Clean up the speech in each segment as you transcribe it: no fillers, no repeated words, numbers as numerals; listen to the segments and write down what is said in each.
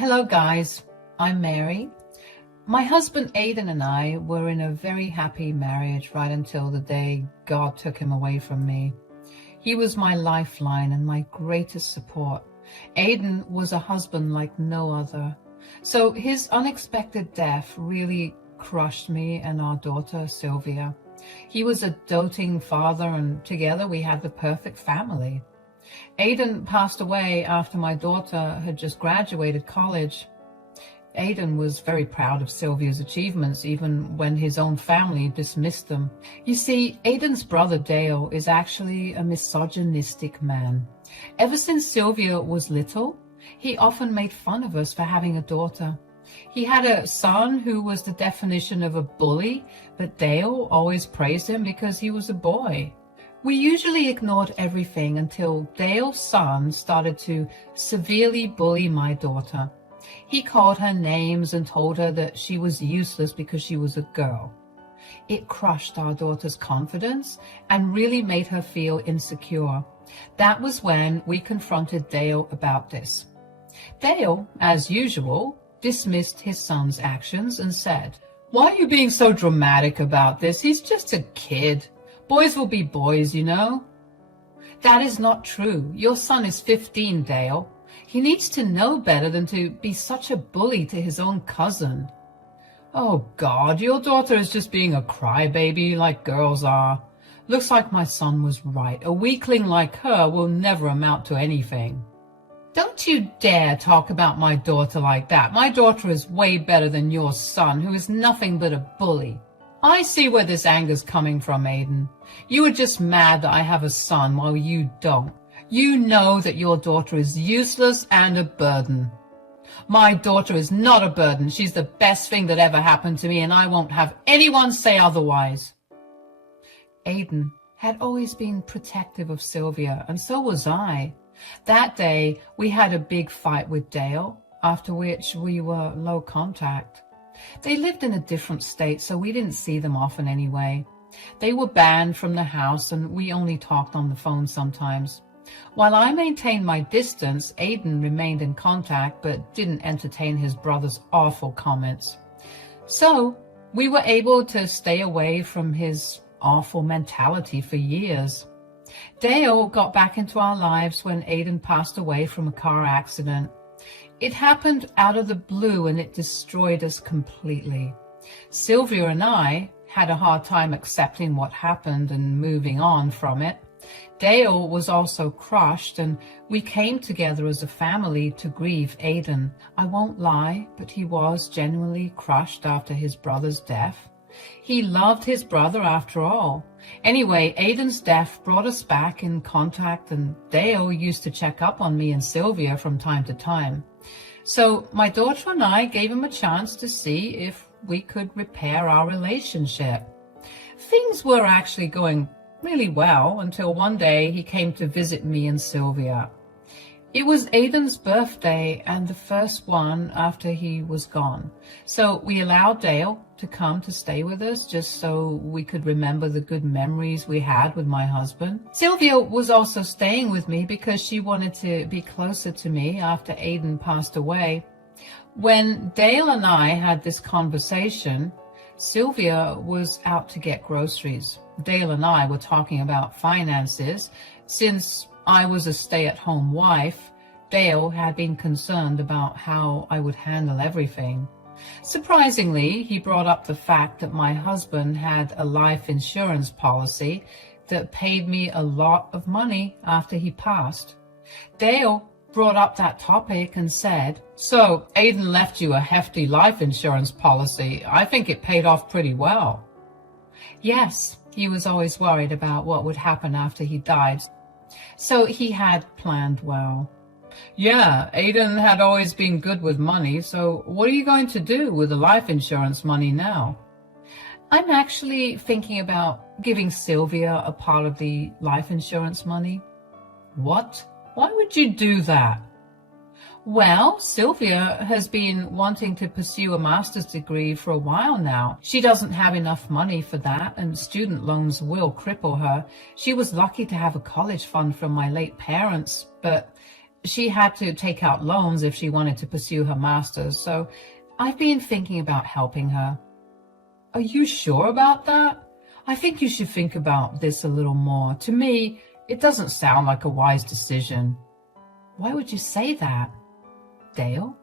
Hello guys, I'm Mary. My husband Aidan and I were in a very happy marriage right until the day God took him away from me. He was my lifeline and my greatest support. Aidan was a husband like no other. So his unexpected death really crushed me and our daughter Sylvia. He was a doting father and together we had the perfect family. Aidan passed away after my daughter had just graduated college. Aidan was very proud of Sylvia's achievements, even when his own family dismissed them. You see, Aidan's brother Dale is actually a misogynistic man. Ever since Sylvia was little, he often made fun of us for having a daughter. He had a son who was the definition of a bully, but Dale always praised him because he was a boy. We usually ignored everything until Dale's son started to severely bully my daughter. He called her names and told her that she was useless because she was a girl. It crushed our daughter's confidence and really made her feel insecure. That was when we confronted Dale about this. Dale, as usual, dismissed his son's actions and said, "Why are you being so dramatic about this? He's just a kid. Boys will be boys, you know." That is not true. Your son is 15, Dale. He needs to know better than to be such a bully to his own cousin. Oh God, your daughter is just being a crybaby like girls are. Looks like my son was right. A weakling like her will never amount to anything. Don't you dare talk about my daughter like that. My daughter is way better than your son, who is nothing but a bully. I see where this anger's coming from, Aidan. You are just mad that I have a son while you don't. You know that your daughter is useless and a burden. My daughter is not a burden. She's the best thing that ever happened to me, and I won't have anyone say otherwise. Aidan had always been protective of Sylvia, and so was I. That day, we had a big fight with Dale, after which we were low contact. They lived in a different state, so we didn't see them often anyway. They were banned from the house, and we only talked on the phone sometimes. While I maintained my distance, Aidan remained in contact, but didn't entertain his brother's awful comments. So, we were able to stay away from his awful mentality for years. Dale got back into our lives when Aidan passed away from a car accident. It happened out of the blue and it destroyed us completely. Sylvia and I had a hard time accepting what happened and moving on from it. Dale was also crushed, and we came together as a family to grieve Aidan. I won't lie, but he was genuinely crushed after his brother's death. He loved his brother after all. Anyway, Aidan's death brought us back in contact, and Dale used to check up on me and Sylvia from time to time. So my daughter and I gave him a chance to see if we could repair our relationship. Things were actually going really well until one day he came to visit me and Sylvia. It was Aidan's birthday and the first one after he was gone. So we allowed Dale to come to stay with us just so we could remember the good memories we had with my husband. Sylvia was also staying with me because she wanted to be closer to me after Aidan passed away. When Dale and I had this conversation, Sylvia was out to get groceries. Dale and I were talking about finances. Since I was a stay-at-home wife, Dale had been concerned about how I would handle everything. Surprisingly, he brought up the fact that my husband had a life insurance policy that paid me a lot of money after he passed. Dale brought up that topic and said, "So, Aidan left you a hefty life insurance policy. I think it paid off pretty well." Yes, he was always worried about what would happen after he died. So he had planned well. "Yeah, Aidan had always been good with money, so what are you going to do with the life insurance money now?" "I'm actually thinking about giving Sylvia a part of the life insurance money." "What? Why would you do that?" "Well, Sylvia has been wanting to pursue a master's degree for a while now. She doesn't have enough money for that, and student loans will cripple her. She was lucky to have a college fund from my late parents, but she had to take out loans if she wanted to pursue her master's, so I've been thinking about helping her. Are you sure about that? I think you should think about this a little more. To me, it doesn't sound like a wise decision. Why would you say that? Dale,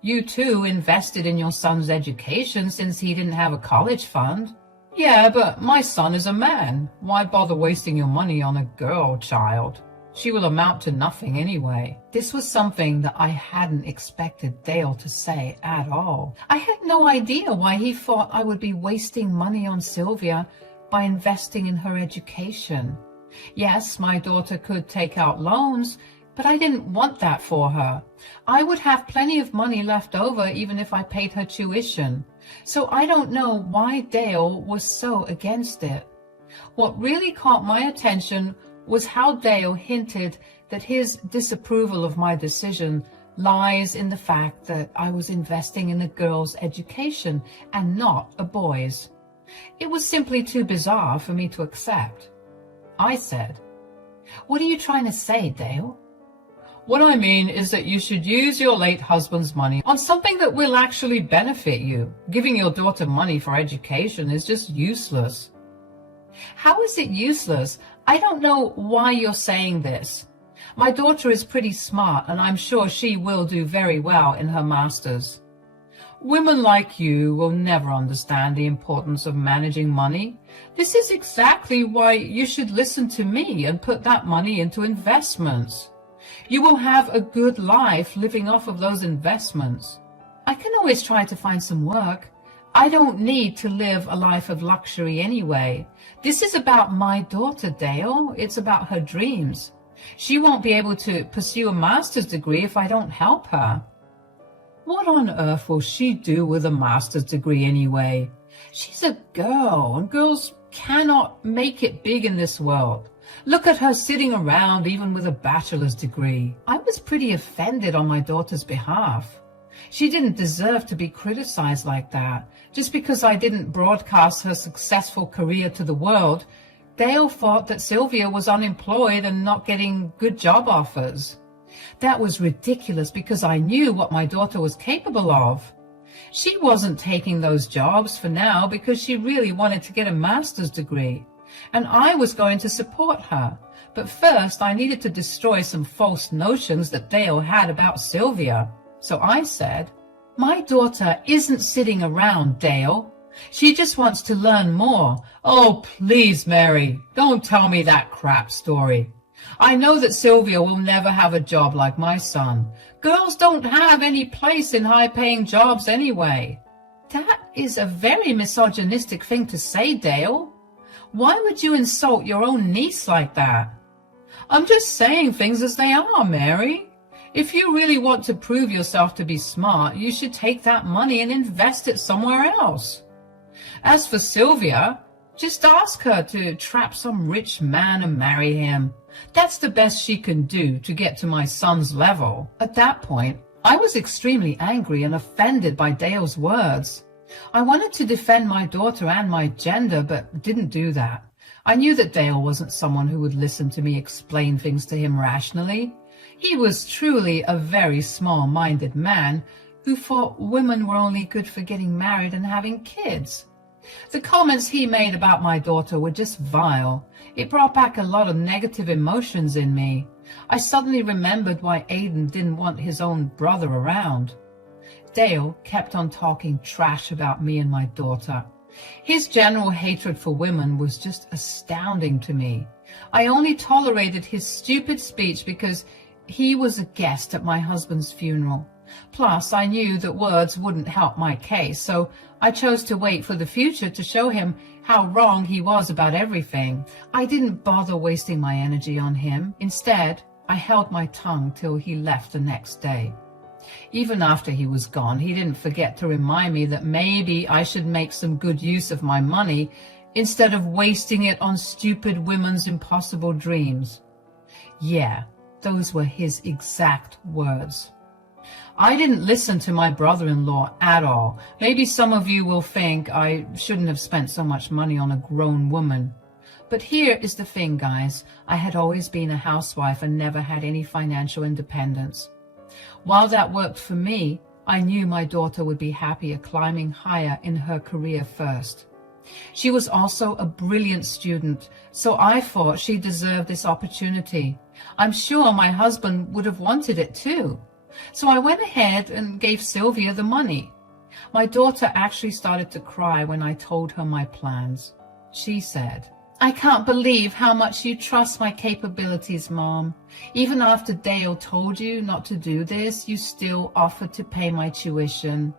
you too invested in your son's education since he didn't have a college fund. Yeah, but my son is a man. Why bother wasting your money on a girl child? She will amount to nothing anyway. This was something that I hadn't expected Dale to say at all. I had no idea why he thought I would be wasting money on Sylvia by investing in her education. Yes, my daughter could take out loans, but I didn't want that for her. I would have plenty of money left over even if I paid her tuition. So I don't know why Dale was so against it. What really caught my attention was how Dale hinted that his disapproval of my decision lies in the fact that I was investing in a girl's education and not a boy's. It was simply too bizarre for me to accept. I said, "What are you trying to say, Dale?" "What I mean is that you should use your late husband's money on something that will actually benefit you. Giving your daughter money for education is just useless." How is it useless? I don't know why you're saying this. My daughter is pretty smart, and I'm sure she will do very well in her master's. Women like you will never understand the importance of managing money. This is exactly why you should listen to me and put that money into investments. You will have a good life living off of those investments. I can always try to find some work. I don't need to live a life of luxury anyway. This is about my daughter, Dale. It's about her dreams. She won't be able to pursue a master's degree if I don't help her. What on earth will she do with a master's degree anyway? She's a girl, and girls cannot make it big in this world. Look at her sitting around even with a bachelor's degree. I was pretty offended on my daughter's behalf. She didn't deserve to be criticized like that. Just because I didn't broadcast her successful career to the world, Dale thought that Sylvia was unemployed and not getting good job offers. That was ridiculous because I knew what my daughter was capable of. She wasn't taking those jobs for now because she really wanted to get a master's degree, and I was going to support her. But first I needed to destroy some false notions that Dale had about Sylvia. So I said, "My daughter isn't sitting around, Dale. She just wants to learn more." "Oh, please, Mary, don't tell me that crap story. I know that Sylvia will never have a job like my son. Girls don't have any place in high-paying jobs anyway." That is a very misogynistic thing to say, Dale. Why would you insult your own niece like that? I'm just saying things as they are, Mary. If you really want to prove yourself to be smart, you should take that money and invest it somewhere else. As for Sylvia, just ask her to trap some rich man and marry him. That's the best she can do to get to my son's level. At that point, I was extremely angry and offended by Dale's words. I wanted to defend my daughter and my gender, but didn't do that. I knew that Dale wasn't someone who would listen to me explain things to him rationally. He was truly a very small-minded man who thought women were only good for getting married and having kids. The comments he made about my daughter were just vile. It brought back a lot of negative emotions in me. I suddenly remembered why Aiden didn't want his own brother around. Dale kept on talking trash about me and my daughter. His general hatred for women was just astounding to me. I only tolerated his stupid speech because he was a guest at my husband's funeral. Plus, I knew that words wouldn't help my case, so I chose to wait for the future to show him how wrong he was about everything. I didn't bother wasting my energy on him. Instead, I held my tongue till he left the next day. Even after he was gone, he didn't forget to remind me that maybe I should make some good use of my money instead of wasting it on stupid women's impossible dreams. Yeah, those were his exact words. I didn't listen to my brother-in-law at all. Maybe some of you will think I shouldn't have spent so much money on a grown woman. But here is the thing, guys. I had always been a housewife and never had any financial independence. While that worked for me, I knew my daughter would be happier climbing higher in her career first. She was also a brilliant student, so I thought she deserved this opportunity. I'm sure my husband would have wanted it too. So I went ahead and gave Sylvia the money. My daughter actually started to cry when I told her my plans. She said, "I can't believe how much you trust my capabilities, Mom. Even after Dale told you not to do this, you still offered to pay my tuition."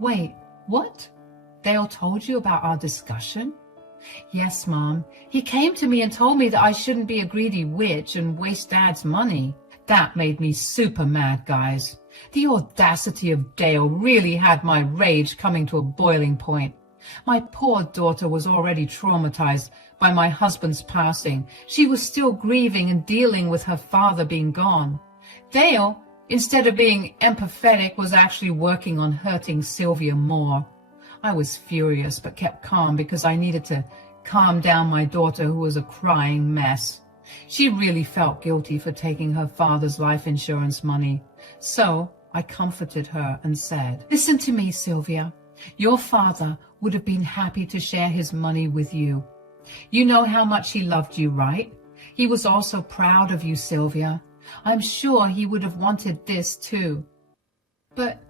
Wait, what? Dale told you about our discussion? Yes, Mom. He came to me and told me that I shouldn't be a greedy witch and waste Dad's money. That made me super mad, guys. The audacity of Dale really had my rage coming to a boiling point. My poor daughter was already traumatized by my husband's passing. She was still grieving and dealing with her father being gone. Dale, instead of being empathetic, was actually working on hurting Sylvia more. I was furious but kept calm because I needed to calm down my daughter, who was a crying mess. She really felt guilty for taking her father's life insurance money. So I comforted her and said, "Listen to me, Sylvia. Your father would have been happy to share his money with you. You know how much he loved you, right? He was also proud of you, Sylvia. I'm sure he would have wanted this too." But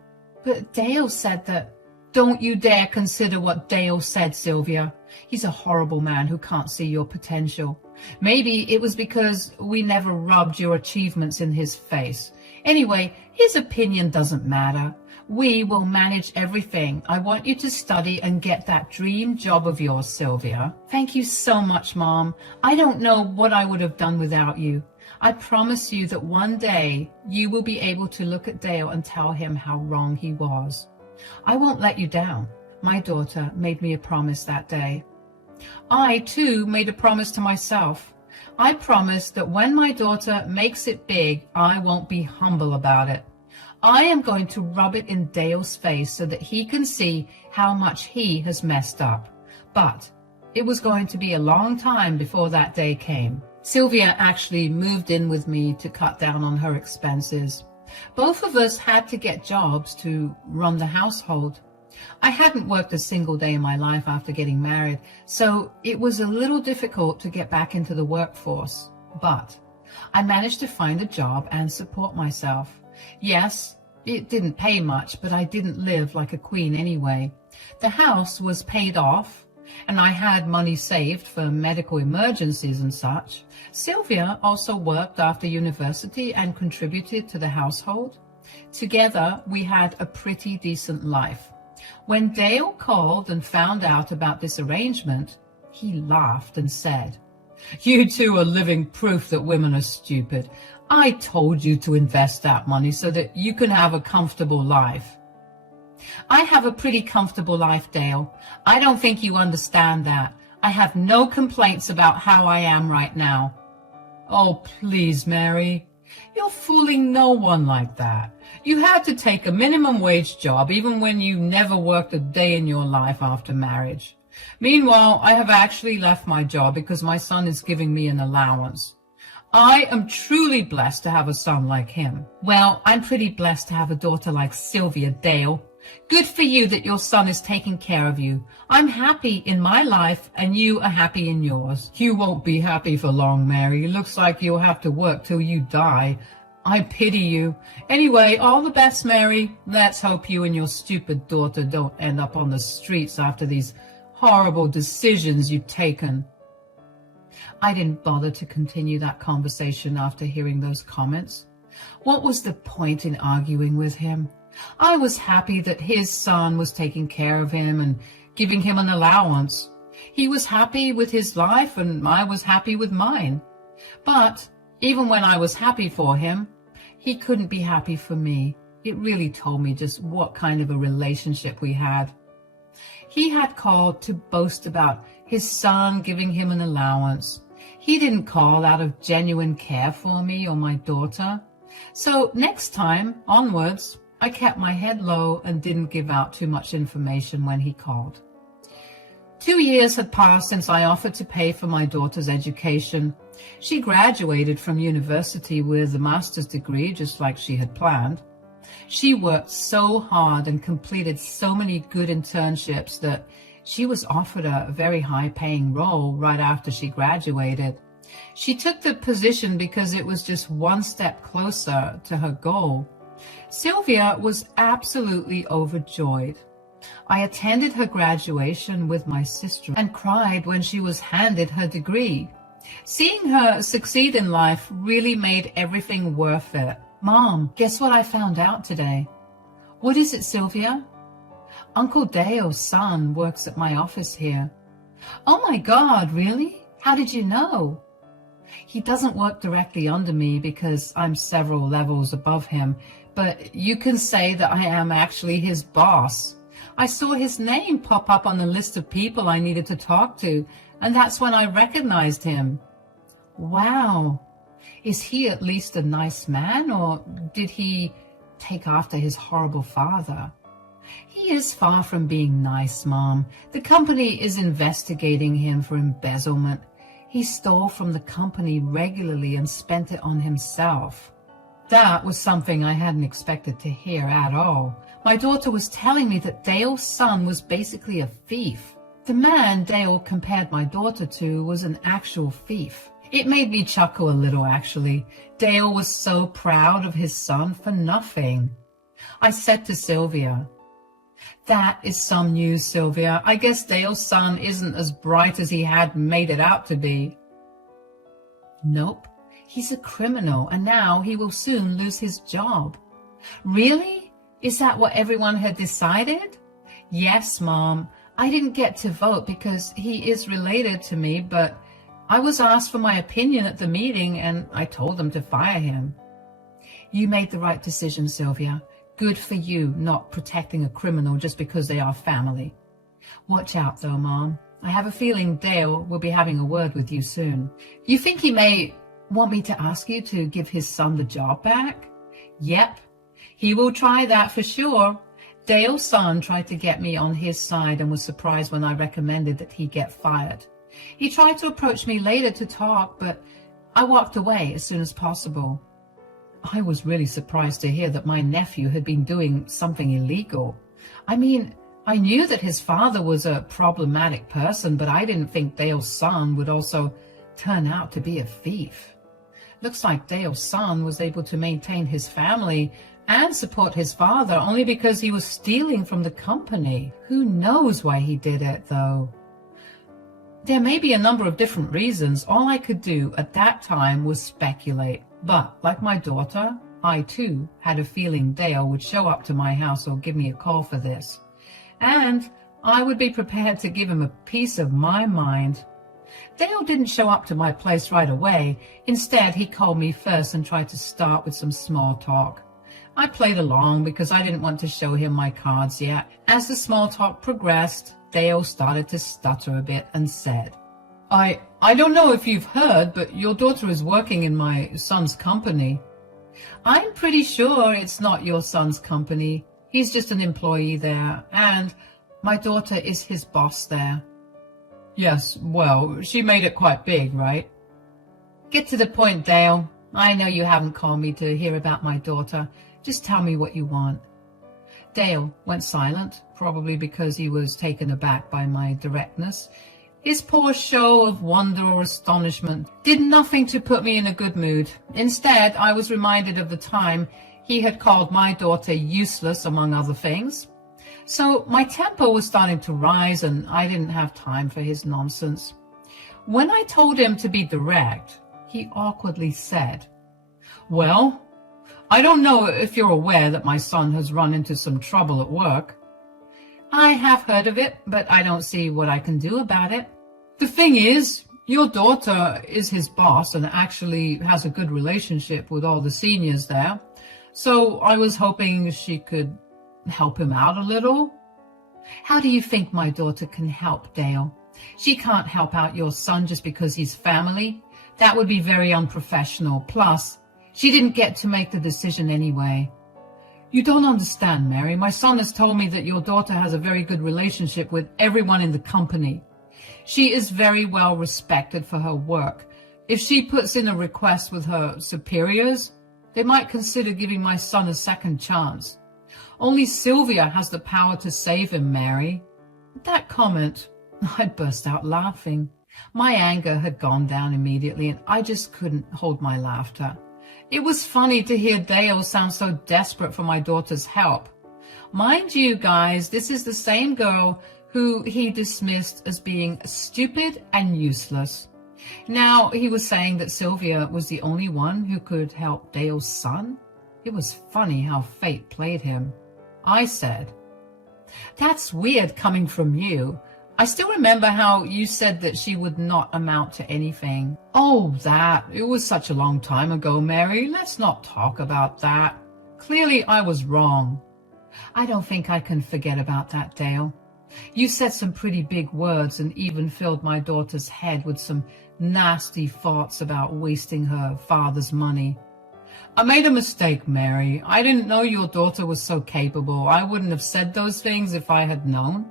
Dale said that. Don't you dare consider what Dale said, Sylvia. He's a horrible man who can't see your potential. Maybe it was because we never rubbed your achievements in his face. Anyway, his opinion doesn't matter. We will manage everything. I want you to study and get that dream job of yours, Sylvia. Thank you so much, Mom. I don't know what I would have done without you. I promise you that one day you will be able to look at Dale and tell him how wrong he was. I won't let you down. My daughter made me a promise that day. I, too, made a promise to myself. I promised that when my daughter makes it big, I won't be humble about it. I am going to rub it in Dale's face so that he can see how much he has messed up. But it was going to be a long time before that day came. Sylvia actually moved in with me to cut down on her expenses. Both of us had to get jobs to run the household. I hadn't worked a single day in my life after getting married, so it was a little difficult to get back into the workforce. But I managed to find a job and support myself. Yes, it didn't pay much, but I didn't live like a queen anyway. The house was paid off, and I had money saved for medical emergencies and such. Sylvia also worked after university and contributed to the household. Together, we had a pretty decent life. When Dale called and found out about this arrangement, he laughed and said, "You two are living proof that women are stupid. I told you to invest that money so that you can have a comfortable life." I have a pretty comfortable life, Dale. I don't think you understand that. I have no complaints about how I am right now. Oh, please, Mary. You're fooling no one like that. You had to take a minimum wage job even when you never worked a day in your life after marriage. Meanwhile, I have actually left my job because my son is giving me an allowance. I am truly blessed to have a son like him. Well, I'm pretty blessed to have a daughter like Sylvia, Dale. Good for you that your son is taking care of you. I'm happy in my life and you are happy in yours. You won't be happy for long, Mary. It looks like you'll have to work till you die. I pity you. Anyway, all the best, Mary. Let's hope you and your stupid daughter don't end up on the streets after these horrible decisions you've taken. I didn't bother to continue that conversation after hearing those comments. What was the point in arguing with him? I was happy that his son was taking care of him and giving him an allowance. He was happy with his life and I was happy with mine. But even when I was happy for him, he couldn't be happy for me. It really told me just what kind of a relationship we had. He had called to boast about his son giving him an allowance. He didn't call out of genuine care for me or my daughter. So next time onwards, I kept my head low and didn't give out too much information when he called. 2 years had passed since I offered to pay for my daughter's education. She graduated from university with a master's degree, just like she had planned. She worked so hard and completed so many good internships that she was offered a very high-paying role right after she graduated. She took the position because it was just one step closer to her goal. Sylvia was absolutely overjoyed. I attended her graduation with my sister and cried when she was handed her degree. Seeing her succeed in life really made everything worth it. Mom, guess what I found out today? What is it, Sylvia? Uncle Dale's son works at my office here. Oh my God, really? How did you know? He doesn't work directly under me because I'm several levels above him, but you can say that I am actually his boss. I saw his name pop up on the list of people I needed to talk to, and that's when I recognized him. Wow. Is he at least a nice man, or did he take after his horrible father? He is far from being nice, Mom. The company is investigating him for embezzlement. He stole from the company regularly and spent it on himself. That was something I hadn't expected to hear at all. My daughter was telling me that Dale's son was basically a thief. The man Dale compared my daughter to was an actual thief. It made me chuckle a little, actually. Dale was so proud of his son for nothing. I said to Sylvia, "That is some news, Sylvia. I guess Dale's son isn't as bright as he had made it out to be." Nope. He's a criminal, and now he will soon lose his job. Really? Is that what everyone had decided? Yes, Mom. I didn't get to vote because he is related to me, but I was asked for my opinion at the meeting, and I told them to fire him. You made the right decision, Sylvia. Good for you, not protecting a criminal just because they are family. Watch out, though, Mom. I have a feeling Dale will be having a word with you soon. You think he may want me to ask you to give his son the job back? Yep, he will try that for sure. Dale's son tried to get me on his side and was surprised when I recommended that he get fired. He tried to approach me later to talk, but I walked away as soon as possible. I was really surprised to hear that my nephew had been doing something illegal. I mean, I knew that his father was a problematic person, but I didn't think Dale's son would also turn out to be a thief. Looks like Dale's son was able to maintain his family and support his father only because he was stealing from the company. Who knows why he did it, though? There may be a number of different reasons. All I could do at that time was speculate. But, like my daughter, I too had a feeling Dale would show up to my house or give me a call for this. And I would be prepared to give him a piece of my mind. Dale didn't show up to my place right away. Instead, he called me first and tried to start with some small talk. I played along because I didn't want to show him my cards yet. As the small talk progressed, Dale started to stutter a bit and said, I don't know if you've heard, but your daughter is working in my son's company. I'm pretty sure it's not your son's company. He's just an employee there, and my daughter is his boss there. Yes, well, she made it quite big, right? Get to the point, Dale. I know you haven't called me to hear about my daughter. Just tell me what you want. Dale went silent, probably because he was taken aback by my directness. His poor show of wonder or astonishment did nothing to put me in a good mood. Instead, I was reminded of the time he had called my daughter useless, among other things. So my temper was starting to rise, and I didn't have time for his nonsense. When I told him to be direct, he awkwardly said, "Well, I don't know if you're aware that my son has run into some trouble at work." "I have heard of it, but I don't see what I can do about it." "The thing is, your daughter is his boss and actually has a good relationship with all the seniors there. So I was hoping she could help him out a little." "How do you think my daughter can help, Dale? She can't help out your son just because he's family. That would be very unprofessional. Plus, she didn't get to make the decision anyway." You don't understand, Mary. My son has told me that your daughter has a very good relationship with everyone in the company. She is very well respected for her work. If she puts in a request with her superiors, they might consider giving my son a second chance. Only Sylvia has the power to save him, Mary. At that comment, I burst out laughing. My anger had gone down immediately, and I just couldn't hold my laughter. It was funny to hear Dale sound so desperate for my daughter's help. Mind you, guys, this is the same girl who he dismissed as being stupid and useless. Now he was saying that Sylvia was the only one who could help Dale's son? It was funny how fate played him. I said, "That's weird coming from you. I still remember how you said that she would not amount to anything." "Oh, that. It was such a long time ago, Mary. Let's not talk about that. Clearly I was wrong." "I don't think I can forget about that, Dale. You said some pretty big words and even filled my daughter's head with some nasty thoughts about wasting her father's money." "I made a mistake, Mary. I didn't know your daughter was so capable. I wouldn't have said those things if I had known."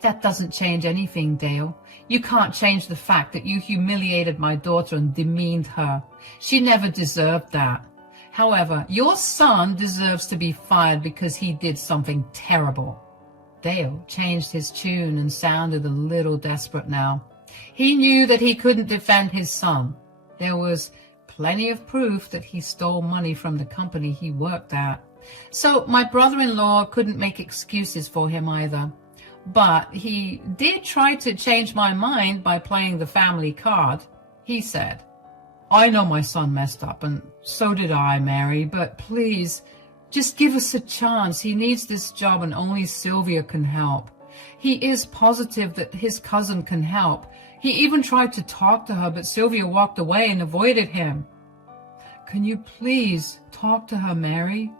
"That doesn't change anything, Dale. You can't change the fact that you humiliated my daughter and demeaned her. She never deserved that. However, your son deserves to be fired because he did something terrible." Dale changed his tune and sounded a little desperate now. He knew that he couldn't defend his son. There was plenty of proof that he stole money from the company he worked at. So my brother-in-law couldn't make excuses for him either. But he did try to change my mind by playing the family card. He said, "I know my son messed up, and so did I, Mary, but please, just give us a chance. He needs this job and only Sylvia can help. He is positive that his cousin can help. He even tried to talk to her, but Sylvia walked away and avoided him." "Can you please talk to her, Mary?"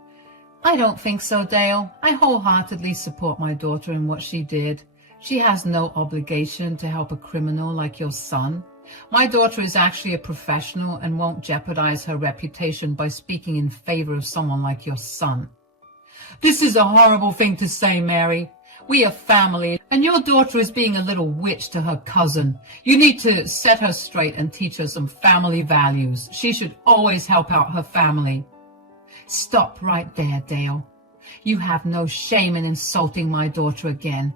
"I don't think so, Dale. I wholeheartedly support my daughter in what she did. She has no obligation to help a criminal like your son. My daughter is actually a professional and won't jeopardize her reputation by speaking in favor of someone like your son." "This is a horrible thing to say, Mary. We are family, and your daughter is being a little witch to her cousin. You need to set her straight and teach her some family values. She should always help out her family." "Stop right there, Dale. You have no shame in insulting my daughter again.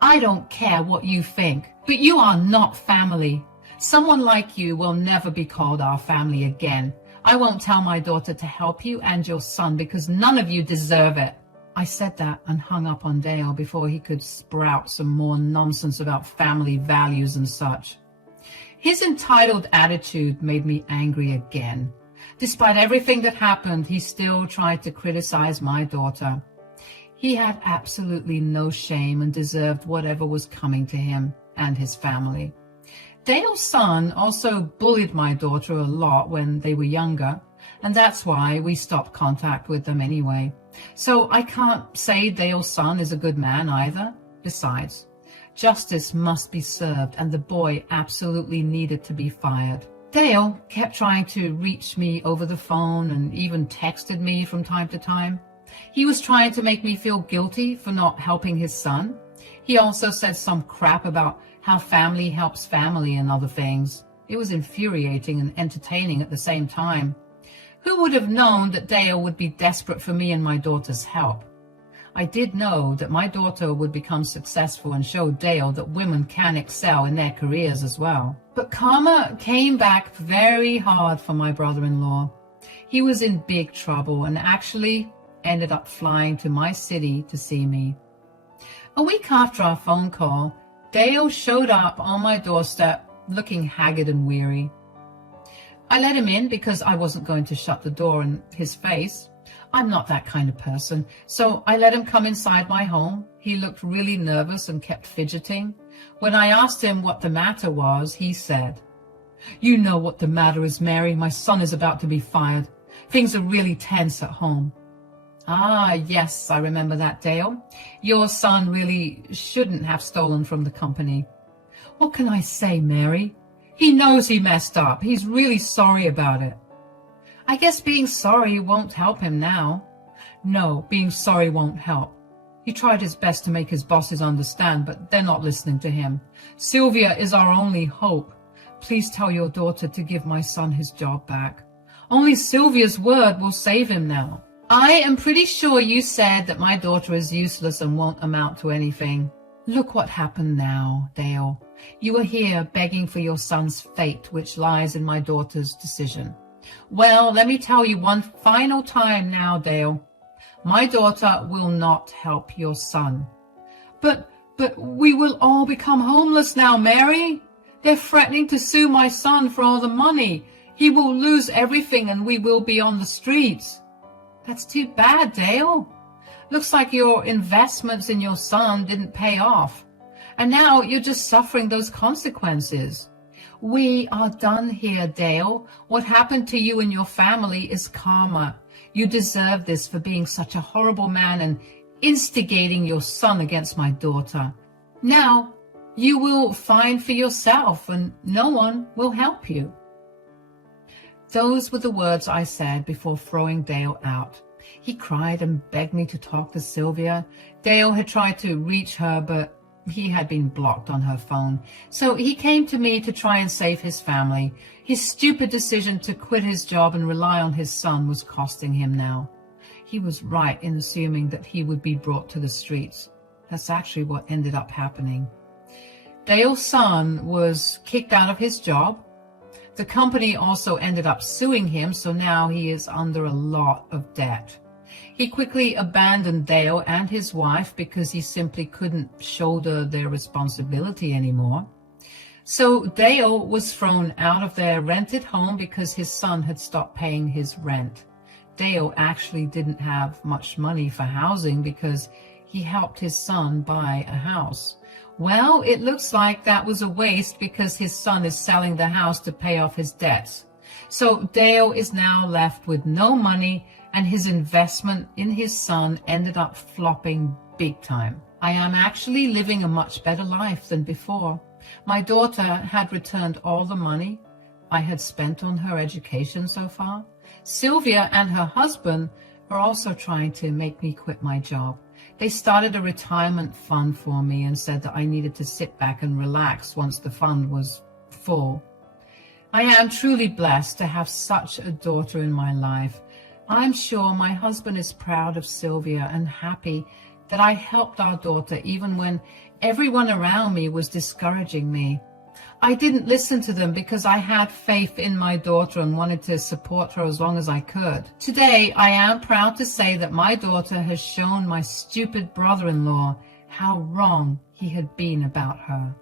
I don't care what you think, but you are not family. Someone like you will never be called our family again. I won't tell my daughter to help you and your son because none of you deserve it." I said that and hung up on Dale before he could sprout some more nonsense about family values and such. His entitled attitude made me angry again. Despite everything that happened, he still tried to criticize my daughter. He had absolutely no shame and deserved whatever was coming to him and his family. Dale's son also bullied my daughter a lot when they were younger, and that's why we stopped contact with them anyway. So I can't say Dale's son is a good man either. Besides, justice must be served, and the boy absolutely needed to be fired. Dale kept trying to reach me over the phone and even texted me from time to time. He was trying to make me feel guilty for not helping his son. He also said some crap about how family helps family and other things. It was infuriating and entertaining at the same time. Who would have known that Dale would be desperate for me and my daughter's help? I did know that my daughter would become successful and show Dale that women can excel in their careers as well. But karma came back very hard for my brother-in-law. He was in big trouble and actually ended up flying to my city to see me. A week after our phone call, Dale showed up on my doorstep looking haggard and weary. I let him in because I wasn't going to shut the door in his face. I'm not that kind of person, so I let him come inside my home. He looked really nervous and kept fidgeting. When I asked him what the matter was, he said, "You know what the matter is, Mary. My son is about to be fired. Things are really tense at home." "Ah, yes, I remember that, Dale. Your son really shouldn't have stolen from the company." "What can I say, Mary? He knows he messed up. He's really sorry about it." "I guess being sorry won't help him now." No, being sorry won't help. He tried his best to make his bosses understand, but they're not listening to him. Sylvia is our only hope. Please tell your daughter to give my son his job back. Only Sylvia's word will save him now. I am pretty sure you said that my daughter is useless and won't amount to anything. Look what happened now, Dale. You are here begging for your son's fate, which lies in my daughter's decision. Well, let me tell you one final time now, Dale. My daughter will not help your son. But we will all become homeless now, Mary. They're threatening to sue my son for all the money. He will lose everything and we will be on the streets. That's too bad, Dale. Looks like your investments in your son didn't pay off. And now you're just suffering those consequences. We are done here, Dale. What happened to you and your family is karma. You deserve this for being such a horrible man and instigating your son against my daughter. Now you will find for yourself and no one will help you. Those were the words I said before throwing Dale out. He cried and begged me to talk to Sylvia. Dale had tried to reach her, but he had been blocked on her phone. So he came to me to try and save his family. His stupid decision to quit his job and rely on his son was costing him now. He was right in assuming that he would be brought to the streets. That's actually what ended up happening. Dale's son was kicked out of his job. The company also ended up suing him, so now he is under a lot of debt. He quickly abandoned Dale and his wife because he simply couldn't shoulder their responsibility anymore. So Dale was thrown out of their rented home because his son had stopped paying his rent. Dale actually didn't have much money for housing because he helped his son buy a house. Well, it looks like that was a waste because his son is selling the house to pay off his debts. So Dale is now left with no money and his investment in his son ended up flopping big time. I am actually living a much better life than before. My daughter had returned all the money I had spent on her education so far. Sylvia and her husband are also trying to make me quit my job. They started a retirement fund for me and said that I needed to sit back and relax once the fund was full. I am truly blessed to have such a daughter in my life. I'm sure my husband is proud of Sylvia and happy that I helped our daughter even when everyone around me was discouraging me. I didn't listen to them because I had faith in my daughter and wanted to support her as long as I could. Today, I am proud to say that my daughter has shown my stupid brother-in-law how wrong he had been about her.